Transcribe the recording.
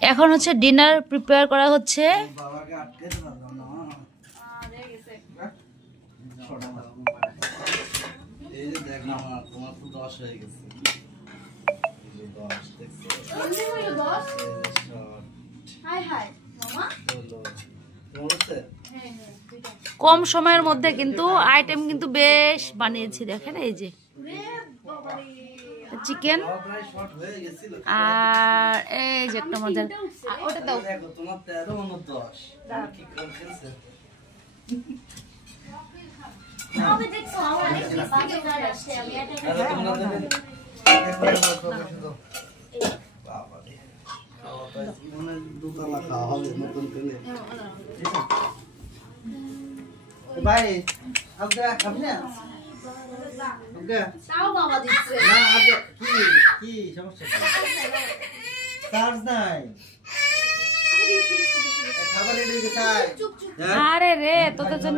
এখন হচ্ছে dinner prepare করা হচ্ছে। কম সময়ের মধ্যে কিন্তু আইটেম কিন্তু বেশ বানিয়েছি, দেখেন এই যে চিকেন আর এই যে একটা মজার ওটা দাও। ভাই আগে খাবি না? তাও বাবা দিচ্ছে না আগে কি সমস্যা? চার্জ নাই। খাবার রেডি হয়ে গেছে। আরে রে তোদের জন্য